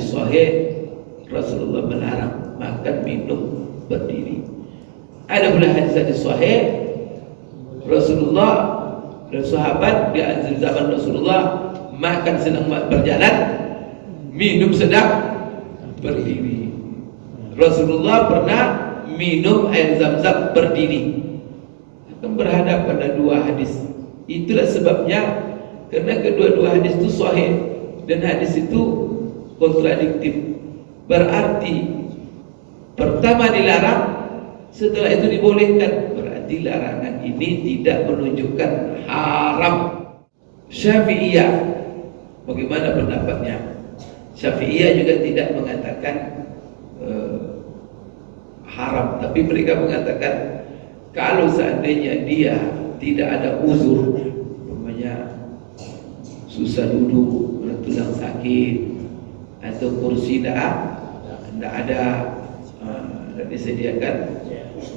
hadis sahih Rasulullah melarang makan minum berdiri. Ada pula hadis sahih Rasulullah dan sahabat di akhir zaman Rasulullah makan sedang berjalan, minum sedang berdiri. Rasulullah pernah minum air Zam-Zam berdiri. Akan berhadapan pada dua hadis. Itulah sebabnya karena kedua-dua hadis itu sahih dan hadis itu kontradiktif. Berarti pertama dilarang, setelah itu dibolehkan. Berarti larangan ini tidak menunjukkan haram. Syafi'iyah, bagaimana pendapatnya? Syafi'iyah juga tidak mengatakan haram, tapi mereka mengatakan kalau seandainya dia tidak ada uzur, umpamanya susah duduk, tulang sakit, atau kursi tidak ada, tidak disediakan,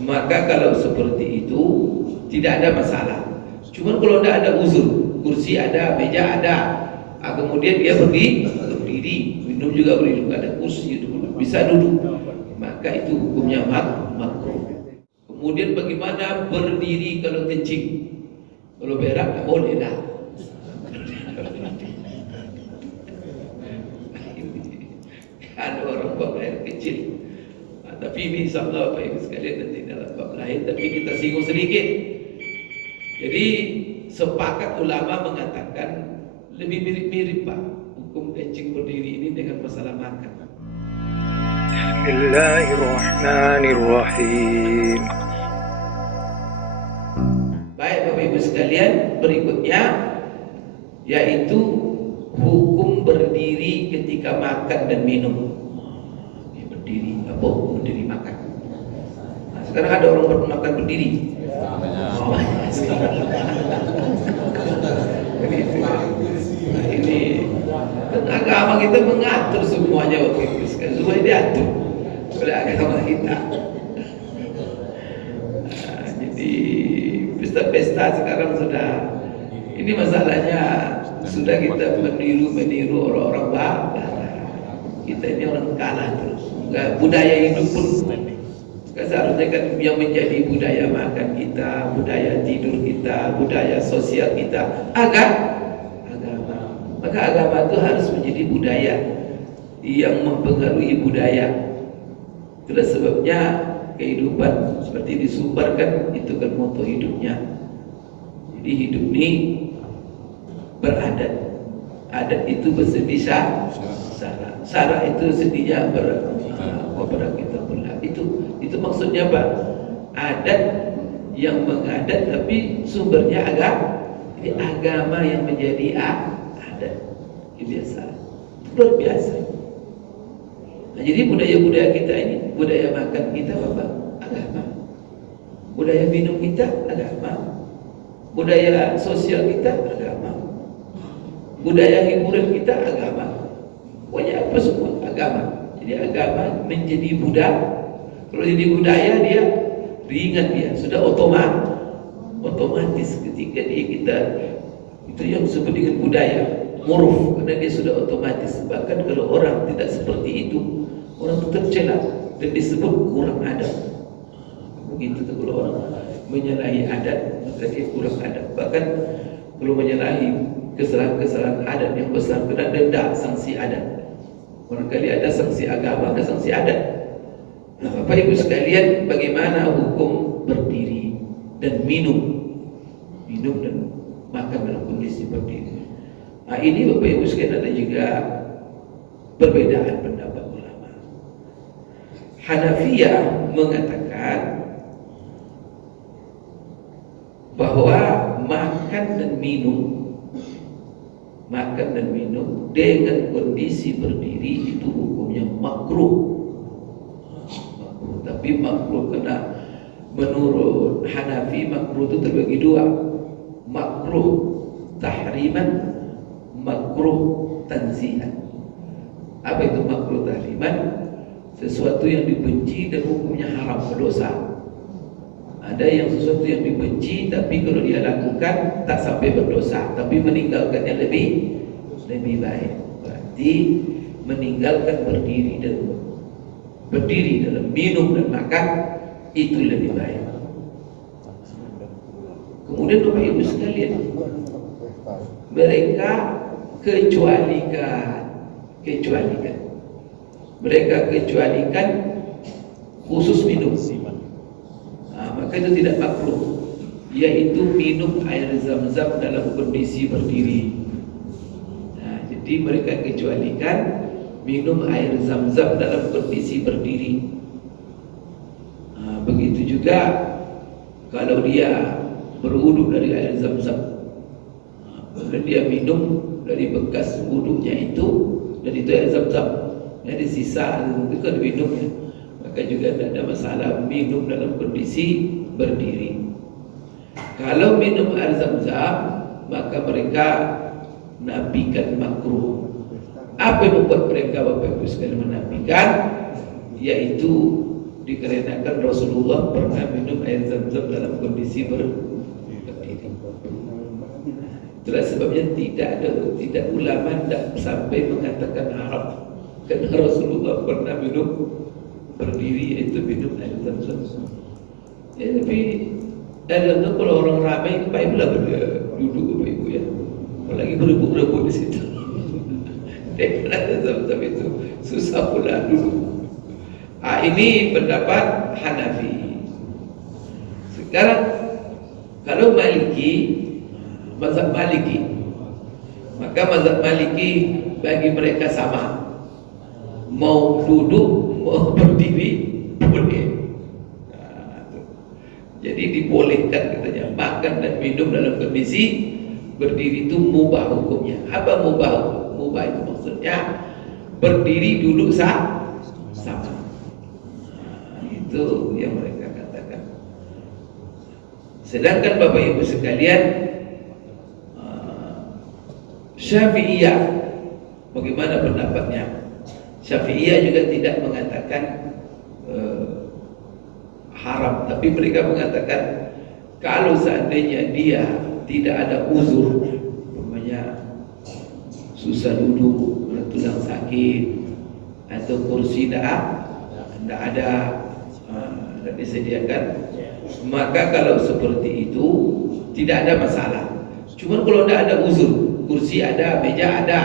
maka kalau seperti itu tidak ada masalah. Cuma kalau tidak ada uzur, kursi ada, meja ada, kemudian dia berdiri, minum juga berdiri, ada kursi, bisa duduk, maka itu hukumnya makruh. Kemudian bagaimana berdiri kalau kencing? Kalau berak boleh dah. Ada orang bab air kecil, tapi ini insyaAllah Bapak Ibu sekalian nanti dalam bab lain, tapi kita singgung sedikit. Jadi sepakat ulama mengatakan lebih mirip-mirip Pak hukum kencing berdiri ini dengan masalah makan. Bismillahirrahmanirrahim. Baik Bapak Ibu sekalian, berikutnya yaitu hukum berdiri ketika makan dan minum. Berdiri, apa? Berdiri makan. Nah, sekarang ada orang makan berdiri. Ini kan agama kita mengatur semuanya Bapak Ibu sekalian, semua diatur oleh agama kita. Jadi pesta-pesta sekarang sudah, ini masalahnya sudah kita meniru orang-orang barat. Kita ini orang kalah terus. Budaya hidup pun seharusnya kan yang menjadi budaya makan kita, budaya tidur kita, budaya sosial kita agama. Maka agama itu harus menjadi budaya yang mempengaruhi budaya. Itulah sebabnya kehidupan seperti disumbarkan itu kan moto hidupnya. Jadi hidup ini beradat. Adat itu bersedia syarak. Syarak itu sedianya kepada kita pula. Itu maksudnya Pak. Adat yang mengadat tapi sumbernya agama. Jadi agama yang menjadi adat. Kebiasaan. Luar biasa. Nah, jadi budaya-budaya kita ini, budaya makan kita Bapak, agama. Budaya minum kita agama. Budaya sosial kita agama. Budaya hiburan kita agama. Pokoknya apa semua agama. Jadi agama menjadi budaya. Kalau jadi budaya dia ringan, dia sudah otomatis ketika kita itu yang disebut dengan budaya muruf, karena dia sudah otomatis. Bahkan kalau orang tidak seperti itu, orang itu tercela dan disebut kurang adab. Begitu tuh kalau orang menyalahi adat, maka dia kurang adab. Bahkan kalau menyalahi kesalahan-kesalahan adat yang besar, kena denda, sanksi adat. Barangkali ada sanksi agama, ada sanksi adat. Nah, Bapak Ibu sekalian, bagaimana hukum berdiri dan minum dan makan dalam kondisi berdiri? Nah, ini Bapak Ibu sekalian ada juga perbedaan pendapat ulama. Hanafiyah mengatakan bahwa makan dan minum dengan kondisi berdiri itu hukumnya makruh. Tapi makruh kena menurut Hanafi, makruh itu terbagi dua. Makruh tahriman, makruh tanzihan. Apa itu makruh tahriman? Sesuatu yang dibenci dan hukumnya haram, berdosa. Ada yang sesuatu yang dibenci tapi kalau dia lakukan tak sampai berdosa, tapi meninggalkannya lebih baik. Berarti meninggalkan berdiri dalam minum dan makan itu lebih baik. Kemudian Bapak Ibu sekalian, mereka kecualikan khusus minum. Maka itu tidak makruh, yaitu minum air zam-zam dalam kondisi berdiri. Jadi mereka kecualikan minum air zam-zam dalam kondisi berdiri. Begitu juga kalau dia berwudu dari air zam-zam, maka dia minum dari bekas wudunya itu, dan itu air zam-zam. Jadi sisa itu kan minumnya, maka juga tidak ada masalah minum dalam kondisi berdiri. Kalau minum air zam-zam, maka mereka nafikan makruh. Apa yang membuat mereka Bapak Ibu sekalian menafikan? Yaitu dikarenakan Rasulullah pernah minum air zam-zam dalam kondisi berdiri. Itulah sebabnya tidak ulama tidak sampai mengatakan haram, karena Rasulullah pernah minum berdiri, yaitu minum air zam-zam. Tapi air zam-zam kalau orang ramai baiklah duduk Bapak Ibu ya, apalagi berebut-rebut di situ. Air zam-zam itu susah pula duduk. Ini pendapat Hanafi. Sekarang kalau mazhab Maliki, maka mazhab Maliki bagi mereka sama, mau duduk mau berdiri boleh. Jadi dibolehkan katanya makan dan minum dalam kondisi berdiri itu mubah hukumnya. Apa mubah? Mubah itu maksudnya berdiri duduk sama. Itu yang mereka katakan. Sedangkan Bapak Ibu sekalian, Syafi'iyah bagaimana pendapatnya? Syafi'iyah juga tidak mengatakan haram, tapi mereka mengatakan kalau seandainya dia tidak ada uzur, umpamanya susah duduk, tulang sakit, atau kursi tidak ada disediakan, maka kalau seperti itu tidak ada masalah. Cuma kalau tidak ada uzur, kursi ada, meja ada,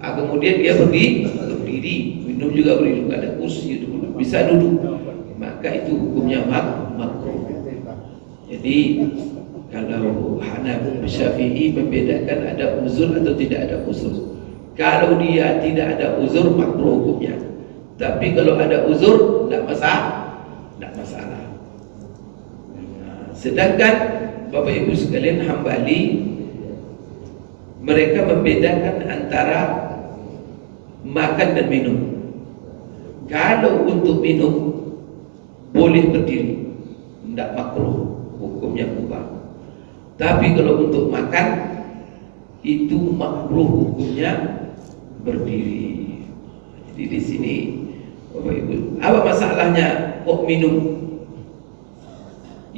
kemudian dia berdiri, minum juga berdiri, ada kursi itu bisa duduk, maka itu hukumnya makruh. Jadi kalau Hanafi Syafi'i membedakan ada uzur atau tidak ada uzur. Kalau dia tidak ada uzur makruh hukumnya, tapi kalau ada uzur tidak masalah. Sedangkan Bapak Ibu sekalian Hambali, mereka membedakan antara makan dan minum. Kalau untuk minum boleh berdiri, tidak makruh, hukumnya mubah. Tapi kalau untuk makan itu makruh, hukumnya berdiri. Jadi di sini Bapak Ibu, apa masalahnya kok minum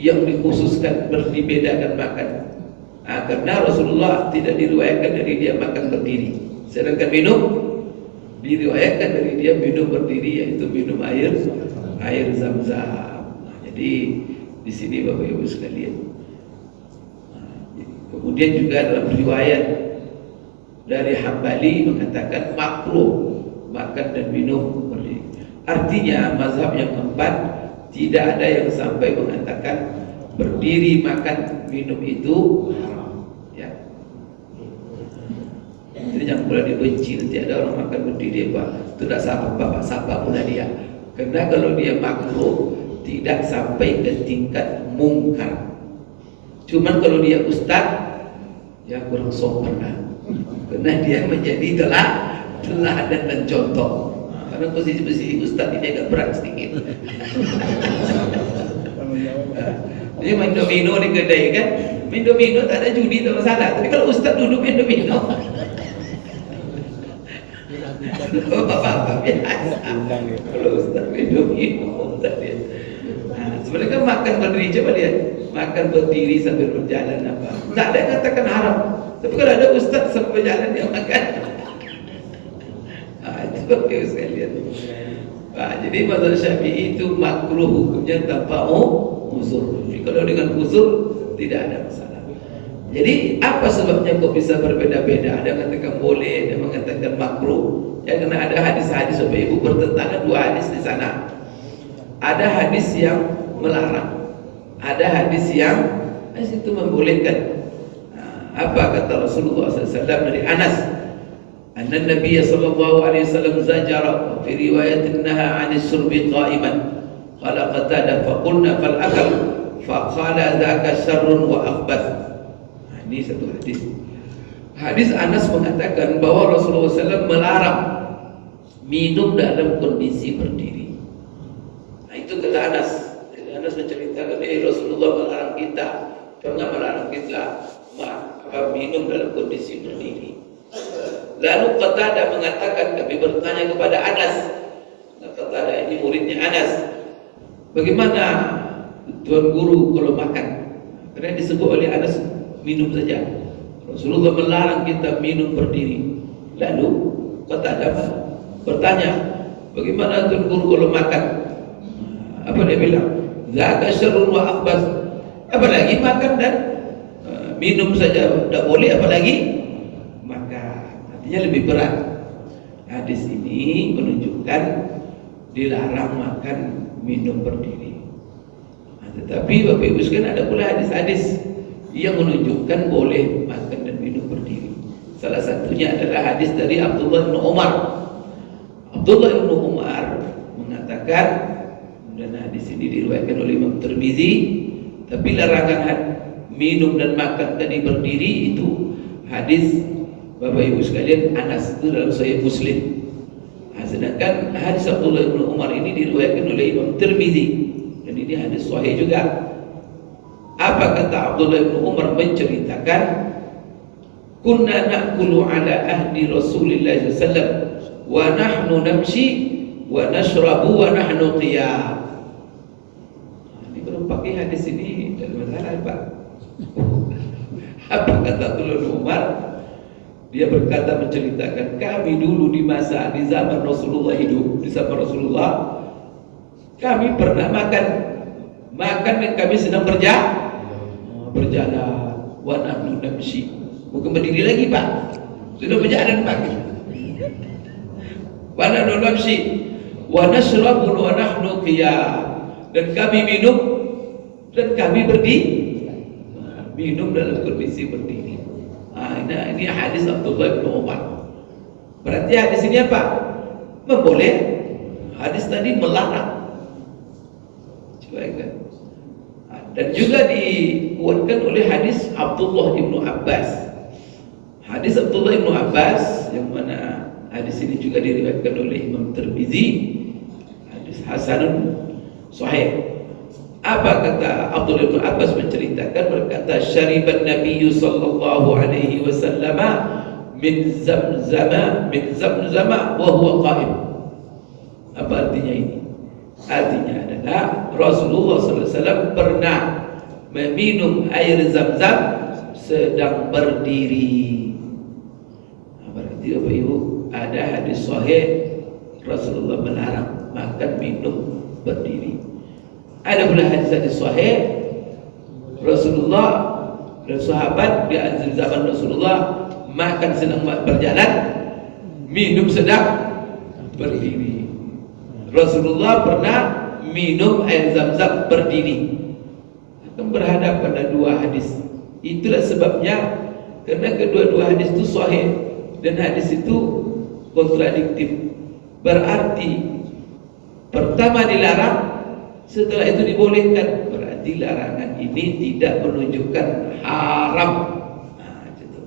yang dikhususkan dibedakan makan? Karena Rasulullah tidak diriwayatkan dari dia makan berdiri, sedangkan minum diriwayatkan dari dia minum berdiri, yaitu minum air zam-zam. Jadi di sini Bapak Ibu sekalian. Kemudian juga dalam riwayat dari Hambali mengatakan makruh makan dan minum berdiri. Artinya mazhab yang keempat tidak ada yang sampai mengatakan berdiri makan minum itu haram. Ya. Jadi jangan pula dibenci nanti ada orang makan berdiri, Pak. Itu tidak sabar, Bapak sabar pula dia. Karena kalau dia makruh tidak sampai ke tingkat mungkar. Cuman kalau dia ustaz, ya kurang sopan lah. Karena dia menjadi teladan dan contoh. Karena posisi ustaz ini agak berat sedikit. Jadi main domino di kedai kan, main domino tak ada judi, tak masalah. Tapi kalau ustaz duduk main domino, bapak biasa. Kalau ustaz main domino, ustaz dia. Sebenarnya kan makan berdiri, coba lihat, makan berdiri sambil berjalan apa? Tak ada yang katakan haram. Tapi kalau ada ustaz sambil berjalan dia makan, itu Bapak Ibu sekalian. Nah, jadi mazhab Syafi'i itu makruh hukumnya tanpa uzur. Jadi kalau dengan uzur tidak ada masalah. Jadi apa sebabnya kok bisa berbeda-beda? Ada yang mengatakan boleh, ada yang mengatakan makruh. Ya karena ada hadis-hadis Bapak Ibu bertentangan dua hadis di sana. Ada hadis yang melarang, ada hadis yang itu membolehkan. Apa kata Rasulullah SAW dari Anas? Anna Nabiy sallallahu alaihi wasallam zajara fi riwayatin naha 'anil syurbi qa'iman. Qala Qatadah fa qulna fal akal fa qala dzaka syarrun wa akhbath. Ini satu hadis. Hadis Anas mengatakan bahwa Rasulullah SAW melarang minum dalam kondisi berdiri. Nah, itu kata Anas. Jadi Anas menceritakan, Rasulullah melarang kita, pernah melarang kita minum dalam kondisi berdiri. Lalu Qatadah mengatakan, kami bertanya kepada Anas. Qatadah ini muridnya Anas. Bagaimana Tuan Guru kalau makan? Karena disebut oleh Anas minum saja. Rasulullah melarang kita minum berdiri. Lalu Qatadah bertanya, bagaimana Tuan Guru kalau makan? Apa dia bilang? Zaka syarrun wa akhbas. Apalagi makan dan minum saja tidak boleh, apalagi maka artinya lebih berat. Hadis ini menunjukkan dilarang makan minum berdiri. Tetapi Bapak Ibu sekalian, ada pula hadis-hadis yang menunjukkan boleh makan dan minum berdiri. Salah satunya adalah hadis dari Abdullah bin Umar. Abdullah bin Umar mengatakan, dan hadis ini diriwayatkan oleh Imam Tirmizi, tapi larangan minum dan makan tadi berdiri itu hadis Bapak Ibu sekalian Anas itu dalam Sahih Muslim. Sedangkan hadis Abdullah bin Umar ini diriwayatkan oleh Imam Tirmizi dan ini hadis sahih juga. Apa kata Abdullah bin Umar menceritakan, kunna na'kulu ala ahdi Rasulillah sallallahu alaihi wasallam wa nahnu namshi wa nashrabu wa nahnu qiyam. Ini belum pakai hadis ini dalam masalah Pak. Apa kata Abdullah bin Umar? Dia berkata, menceritakan, kami dulu di zaman Rasulullah hidup, di zaman Rasulullah kami pernah makan dan kami sedang berjalan, wa nahnu namshi. Bukan berdiri lagi Pak, sudah berjalan Pak. Wa nahnu namshi wa nashrabu wa nahnu qiyam. Dan kami minum dan kami berdiri. Minum dalam kondisi berdiri. Ini hadis Abdullah bin Umar. Berarti hadis ini apa? Memboleh. Hadis tadi melarang. Dan juga dikuatkan oleh hadis Abdullah bin Abbas. Hadis Abdullah bin Abbas yang mana hadis ini juga diriwayatkan oleh Imam Tirmizi. Hadis hasanun sahih. Apa kata Abdullah bin Abbas menceritakan, berkata, syariban Nabi sallallahu alaihi wasallam min zamzam wa huwa qa'im. Apa artinya ini? Artinya adalah Rasulullah sallallahu alaihi wasallam pernah meminum air Zam-Zam sedang berdiri. Berarti Bapak Ibu, ada hadis sahih Rasulullah melarang makan minum berdiri. Ada pula hadis-hadis sahih Rasulullah dan sahabat di akhir zaman Rasulullah makan sedang berjalan, minum sedang berdiri. Rasulullah pernah minum air Zam-Zam berdiri. Akan berhadap pada dua hadis. Itulah sebabnya, karena kedua-dua hadis itu sahih dan hadis itu kontradiktif. Berarti pertama dilarang, setelah itu dibolehkan. Berarti larangan ini tidak menunjukkan haram. Gitu.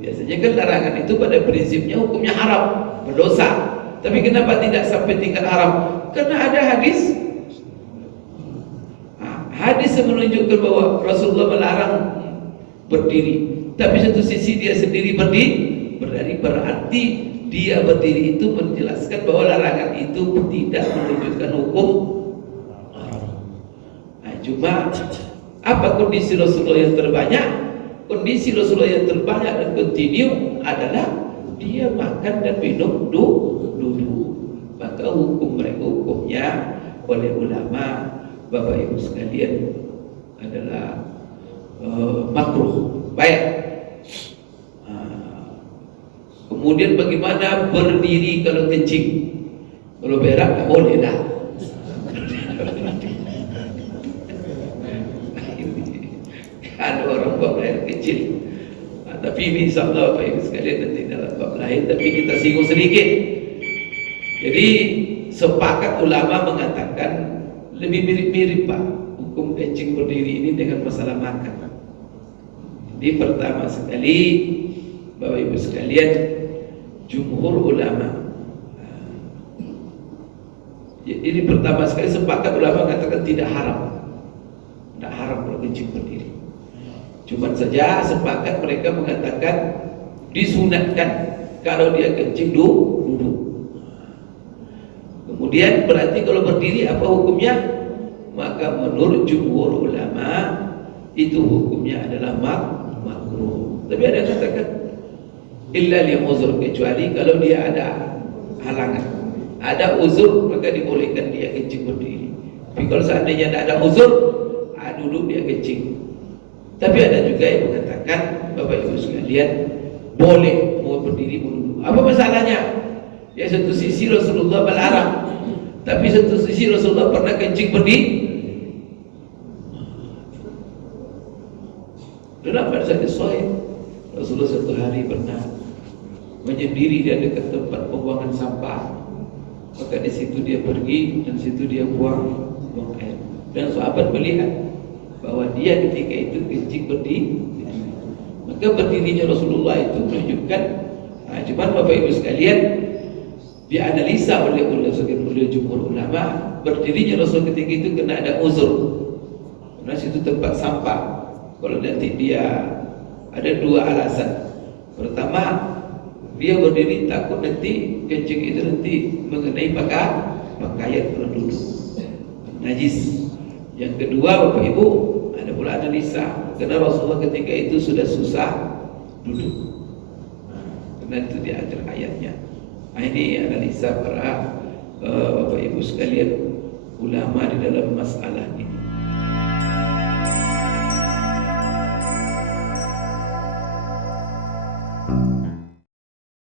Biasanya kan larangan itu pada prinsipnya hukumnya haram, berdosa. Tapi kenapa tidak sampai tingkat haram? Karena ada hadis. Hadis yang menunjukkan bahwa Rasulullah melarang berdiri. Tapi satu sisi dia sendiri berdiri, berarti dia berdiri itu menjelaskan bahwa larangan itu tidak menunjukkan hukum. Cuma apa kondisi Rasulullah yang terbanyak? Kondisi Rasulullah yang terbanyak dan kontinu adalah dia makan dan minum duduk, maka hukumnya oleh ulama Bapak Ibu sekalian adalah makruh, baik. Kemudian bagaimana berdiri kalau kencing? Kalau berak tak boleh dah. Ada orang bab lain kecil. Tapi ini insyaAllah Bapak Ibu sekalian nanti dalam bab lain, tapi kita singgung sedikit. Jadi sepakat ulama mengatakan lebih mirip-mirip Pak hukum kencing berdiri ini dengan masalah makan. Jadi pertama sekali Bapak Ibu sekalian, jumhur ulama, ini pertama sekali sepakat ulama mengatakan tidak haram kalau kencing berdiri. Cuma saja sepakat mereka mengatakan disunatkan kalau dia kencing duduk. Kemudian berarti kalau berdiri apa hukumnya? Maka menurut jumhur ulama itu hukumnya adalah makruh. Tapi ada yang katakan illa li uzur, kecuali kalau dia ada halangan, ada uzur maka dibolehkan dia kencing berdiri. Tapi kalau seandainya tidak ada uzur, duduk dia kencing. Tapi ada juga yang mengatakan Bapak Ibu sekalian boleh mau berdiri mau duduk. Apa masalahnya? Ya satu sisi Rasulullah melarang, tapi satu sisi Rasulullah pernah kencing berdiri. Dalam hadis sahih Rasulullah satu hari pernah menyendiri di dekat tempat pembuangan sampah. Maka di situ dia pergi dan situ dia buang air. Dan sahabat melihat bahwa dia ketika itu kencing berdiri. Maka berdirinya Rasulullah itu menunjukkan, cuman Bapak Ibu sekalian dianalisa oleh jumhur ulama, berdirinya Rasul ketika itu kena ada uzur. Karena situ tempat sampah. Kalau nanti dia ada dua alasan. Pertama, dia berdiri takut nanti kencing itu nanti mengenai pakaian penduduk najis. Yang kedua Bapak Ibu, ada pula analisa, karena Rasulullah ketika itu sudah susah duduk, karena itu diatur ayatnya. Ini analisa para Bapak Ibu sekalian ulama di dalam masalah ini.